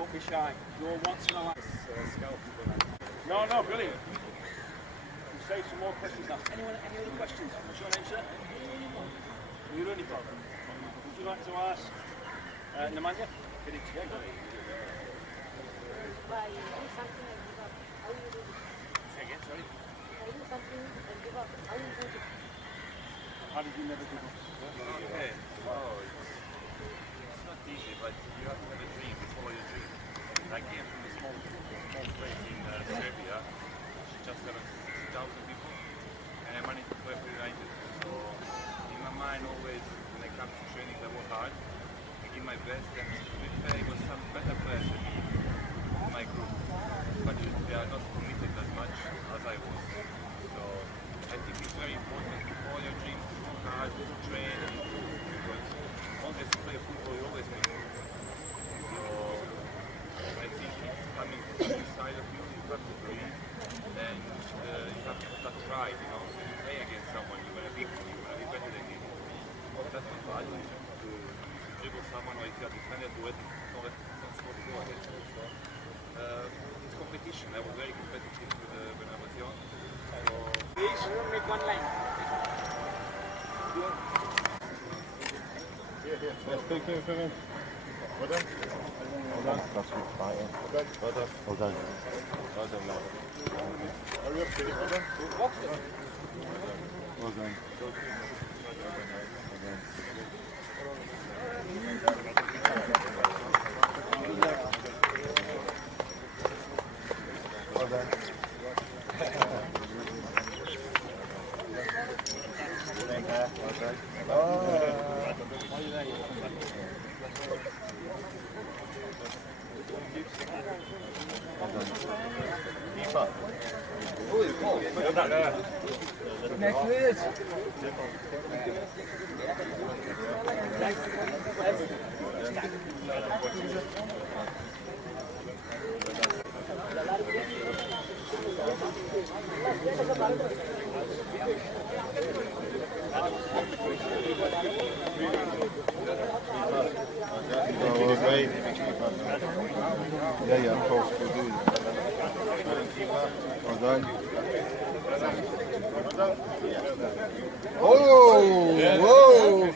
Don't be shy. You're once in a lifetime. No, brilliant. We'll save some more questions now. Anyone, any other questions? What's your name, sir? You're only problem. Would you like to ask Nemanja Vidic? Yeah, go ahead. By doing something and give up, how you do it? Say again, sorry. By doing something and give up, how you do it? How did you never give up? Okay. Oh, it's not easy, but you have to have a dream, follow your dream. I came from a small place in Serbia, just 60,000 people, and I managed to play for United. So in my mind always, when I come to training, I work hard, I give my best, and to be fair, it was some better players than me in my group, but they are not committed as much as I was. So I think it's very important to follow your dreams, to work hard, to train, because always to play football, you always win. So I think it's coming from inside of you, you have to believe, and you have to put that pride, you know. When you play against someone, you're going to beat him, you're going to be better than him. That's not bad to dribble someone, or if you are defender, to let him not score the goal against you. So it's competition. I was very competitive when I was young. So Please make one line. Yes, thank you very much. Well done. Well done. Grassroots fighter. Well done. Well done. Well done, lad. Hurry up, Peter. Well done. Well done. Well done. Next minute. Yeah, of course, we'll do that. Well done. Oh! Whoa!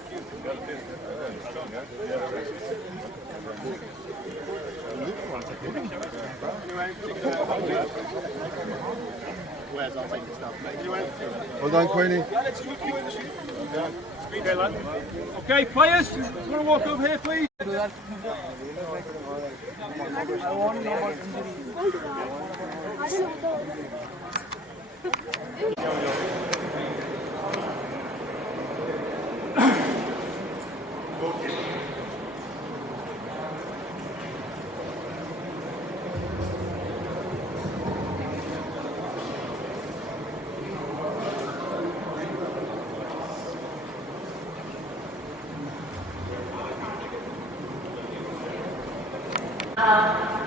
Well done, Queenie. Okay, players, you want to walk over here, please? I want to know about injury.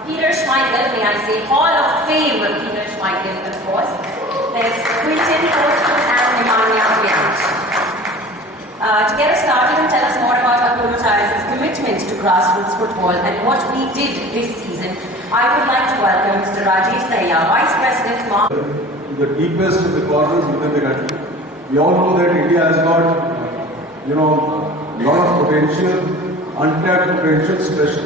Peter Schmeichel, may I say, Hall of Fame Peter Schmeichel, of course. There's Quinton Fortune and Nemanja Vidic. To get us started and tell us more about ApolloTyres' commitment to grassroots football and what we did this season, I would like to welcome Mr. Rajesh Daya, Vice President Marketing. The deepest of the corners within the country. We all know that India has got, a lot of potential, untapped potential,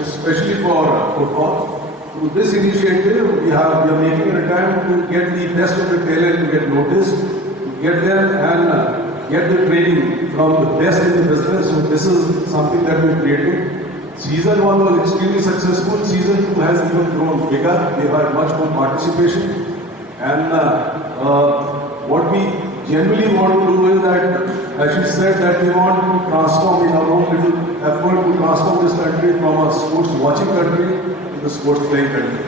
especially for football. Through this initiative, we are making an attempt to get the best of the talent to get noticed, to get them and get the training from the best in the business. So this is something that we created. Season 1 was extremely successful. Season 2 has even grown bigger. We have much more participation. And what we generally want to do is that, as you said, that we want to transform in our own little effort to transform this country from a sports watching country to the sports playing country.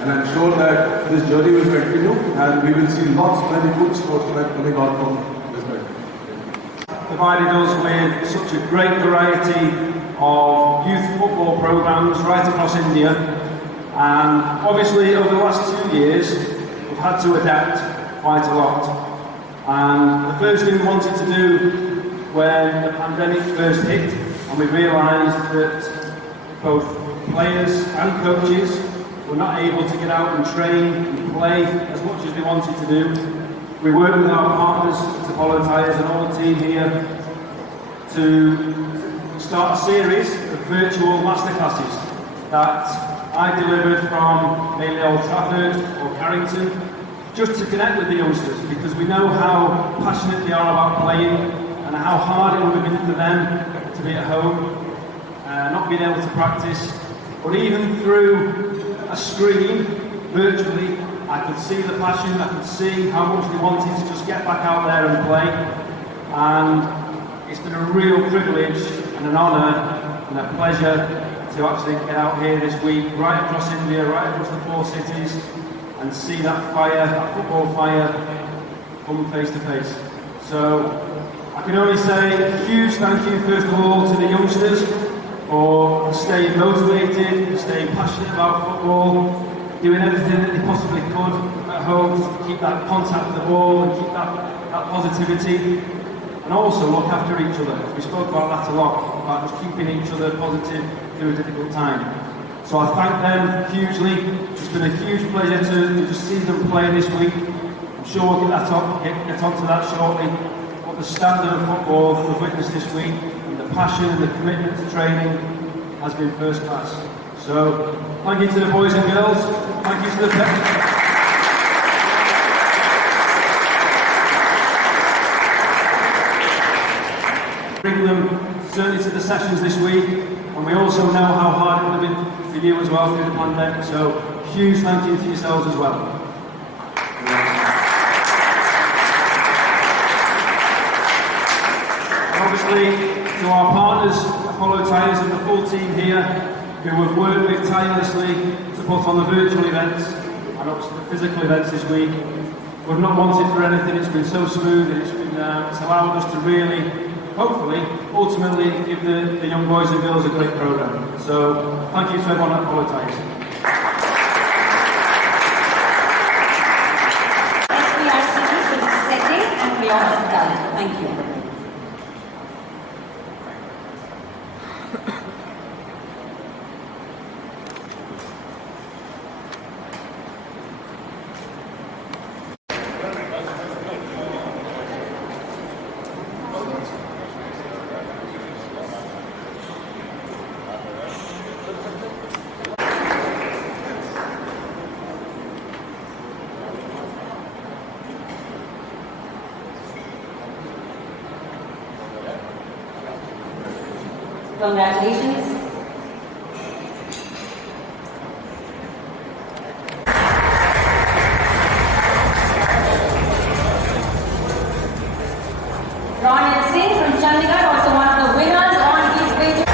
And I'm sure that this journey will continue and we will see lots many good sportsmen coming out from this country. Provided us with such a great variety of youth football programs right across India, and obviously over the last 2 years we've had to adapt quite a lot. And the first thing we wanted to do when the pandemic first hit, and we realised that both players and coaches were not able to get out and train and play as much as they wanted to do. We worked with our partners at Apollo Tyres and all the team here to start a series of virtual masterclasses that I delivered from mainly Old Trafford or Carrington, just to connect with the youngsters, because we know how passionate they are about playing and how hard it would have been for them to be at home, not being able to practice. But even through a screen, virtually, I could see the passion, I could see how much they wanted to just get back out there and play. And it's been a real privilege and an honour and a pleasure to actually get out here this week, right across India, right across the 4 cities, and see that fire, that football fire, come face to face. So I can only say a huge thank you first of all to the youngsters for staying motivated, staying passionate about football, doing everything that they possibly could at home just to keep that contact with the ball and keep that positivity, and also look after each other. We spoke about that a lot, about just keeping each other positive through a difficult time. So I thank them hugely. It's been a huge pleasure to just see them play this week. I'm sure we'll get onto that shortly. But the standard of football that we've witnessed this week, and the passion and the commitment to training has been first class. So thank you to the boys and girls. Thank you to the bring them certainly to the sessions this week, and we also know how hard it would have been for you as well through the pandemic, so huge thank you to yourselves as well. And obviously to our partners, Apollo Tyres and the full team here, who have worked with tirelessly to put on the virtual events and obviously the physical events this week. We've not wanted for anything, it's been so smooth, and it's allowed us to really, hopefully, ultimately give the young boys and girls a great programme. So thank you to everyone at Apollo Tyres. SPRCG for the setting and Preyarhanjan. Thank you. Congratulations. Ronald Singh from Chandigarh, also one of the winners on his way to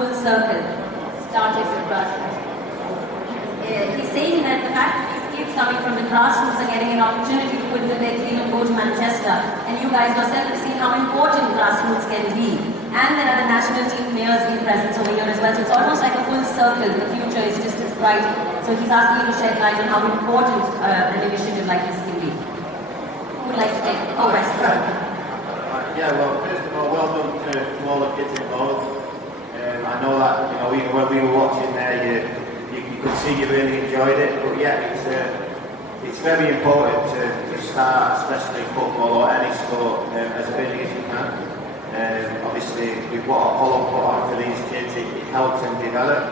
full circle, started with grassroots. He's saying that the fact that these kids coming from the grassroots are getting an opportunity to fulfill their dream and go to Manchester, and you guys yourself have seen how important grassroots can be. And there are the national team players being present over here as well, so it's almost like a full circle. The future is just as bright. So he's asking you to shed light on how important an initiative like this can be. Who would like to take? Oh, Wes Brown. Yeah, well, first of all, well done to all the kids involved. I know that, even when we were watching there, you could see you really enjoyed it. But yeah, it's very important to start, especially football or any sport, as early as you can. Obviously, with what Apollo put on for these kids, it helps them develop.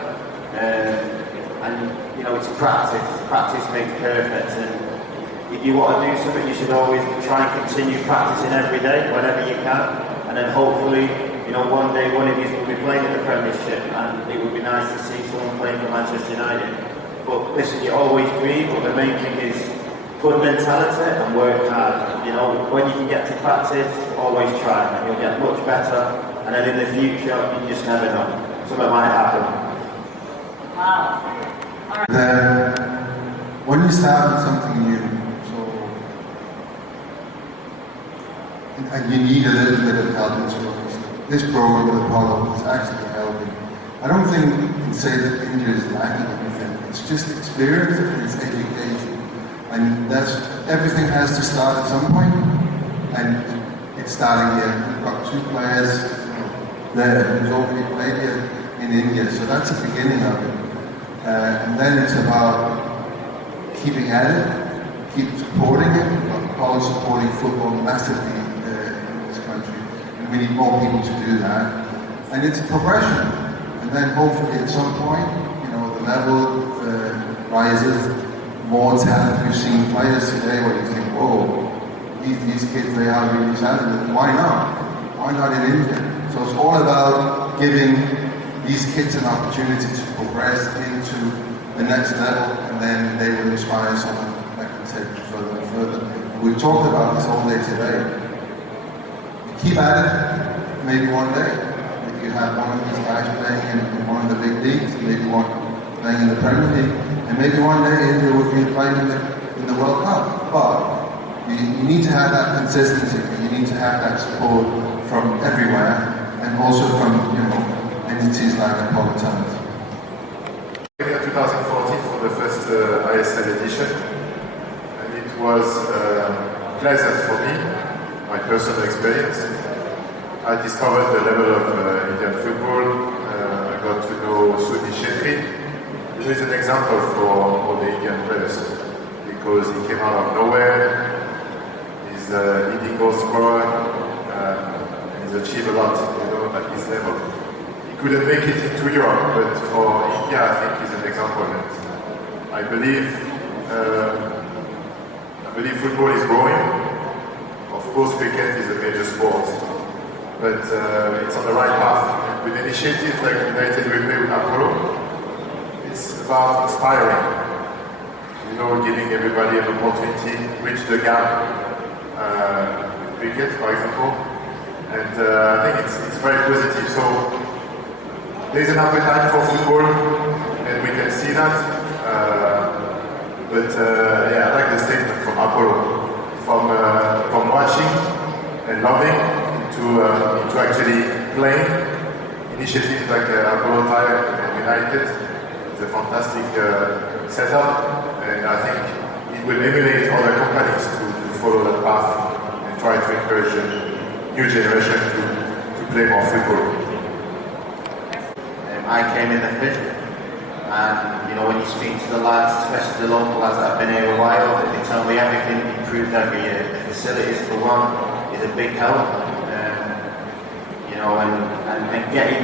And it's practice. Practice makes perfect. And if you want to do something, you should always try and continue practicing every day, whenever you can. And then hopefully, one day one of you will be playing in the Premiership, and it would be nice to see someone playing for Manchester United. But listen, you always dream, but the main thing is good mentality and work hard. When you can get to practice, always try, and you'll get much better. And then in the future, you just never know. Something might happen. Wow. Then, when you start with something new, so and you need a little bit of help as well. This program with Apollo is actually helping. I don't think you can say that India is lacking anything. It's just experience and it's education. And everything has to start at some point, and it's starting here. We've got 2 players there who's already played here in India, so that's the beginning of it. And then it's about keeping at it, keep supporting it. Apollo supporting football massively in this country, and we need more people to do that. And it's progression, and then hopefully at some point, the level rises. More talent. We've seen players today where you think, whoa, these kids, they are really talented. Why not? Why not in India? So it's all about giving these kids an opportunity to progress into the next level, and then they will inspire someone that can take it further and further. And we've talked about this all day today. You keep at it, maybe one day, maybe you have one of these guys playing in one of the big leagues, maybe one playing in the Premier League, and maybe one day India will be playing in the World Cup. But you need to have that consistency, and you need to have that support from everywhere, and also from entities like ApolloTyres. 2014 for the first ISL edition, and it was pleasant for me, my personal experience. I discovered the level of Indian football. I got to know Singh. He is an example for all the Indian players because he came out of nowhere. He's a leading goal scorer and he's achieved a lot, at his level. He couldn't make it into Europe, but for India, I think he's an example. And I believe football is growing. Of course, cricket is a major sport, but it's on the right path. With initiatives like United We Play with Apollo, it's about inspiring, giving everybody an opportunity, bridge the gap with cricket, for example, and I think it's very positive. So there's an appetite for football, and we can see that. I like the statement from Apollo, from watching and loving into actually playing. Initiatives like Apollo Tyres and United is a fantastic setup, and I think it will emulate other companies to follow that path and try to encourage a new generation to play more football. I came in the 5th, and when you speak to the lads, especially the local lads that have been here a while, they tell me everything improved every year. The facilities for one is a big help. And getting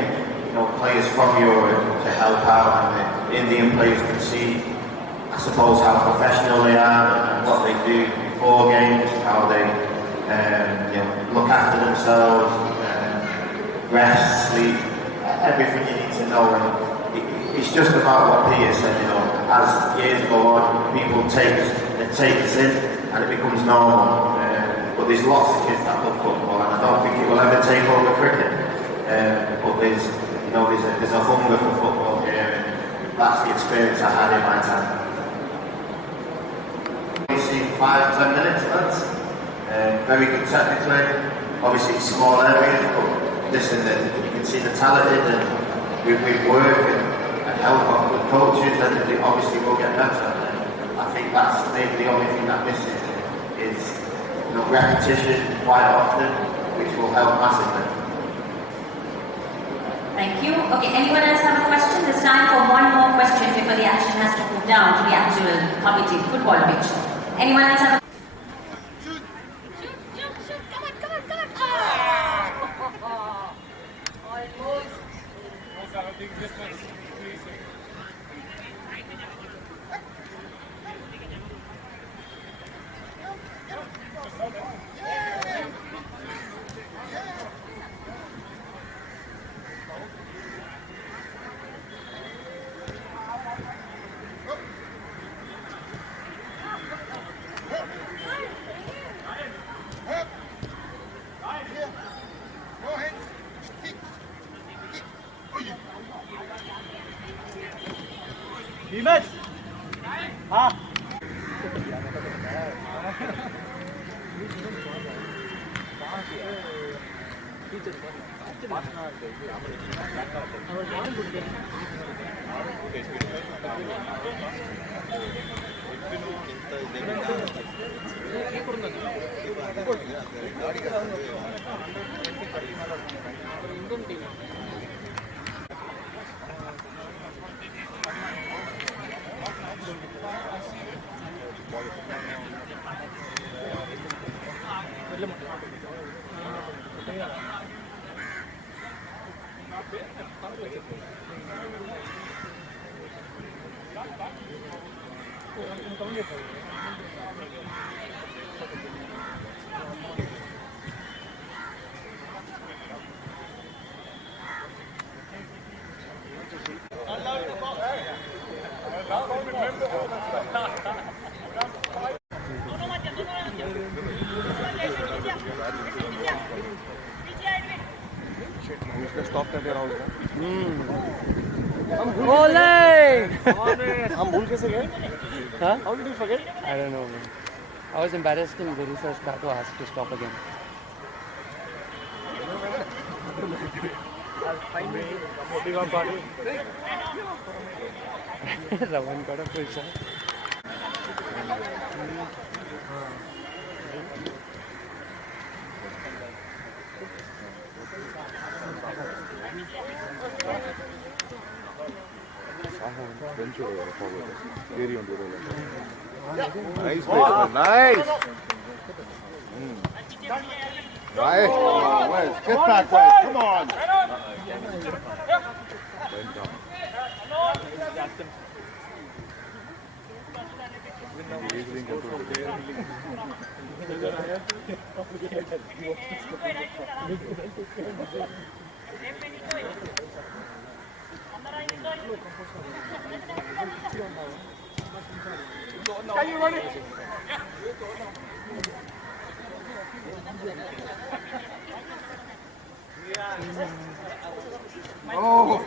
players from Europe to help out, and the Indian players can see, I suppose, how professional they are and what they do before games, how they look after themselves, rest, sleep, everything you need to know. And it's just about what Peter said. As years go on, people take us in, and it becomes normal. But there's lots of kids that love football, and I don't think it will ever take over cricket. But there's a hunger for football here, and that's the experience I had in my time. We've seen 5-10 minutes, lads. Very good technically. Obviously, it's small areas, but listen, you can see the talented, and with work and help of good coaches, then they obviously will get better. And I think that's maybe the only thing that misses is repetition quite often, which will help massively. Thank you. Okay, anyone else have a question? There's time for one more question before the action has to move down to the actual committee football pitch. Anyone else have a Shoot, come on. Almost. हम भूल कैसे गए? Huh? How did you forget? I don't know, man. I was embarrassed in very first car to ask to stop again. Ravan got a full shot. Nice, nice. Right. Wes, get back, Wes. Come on. Oh.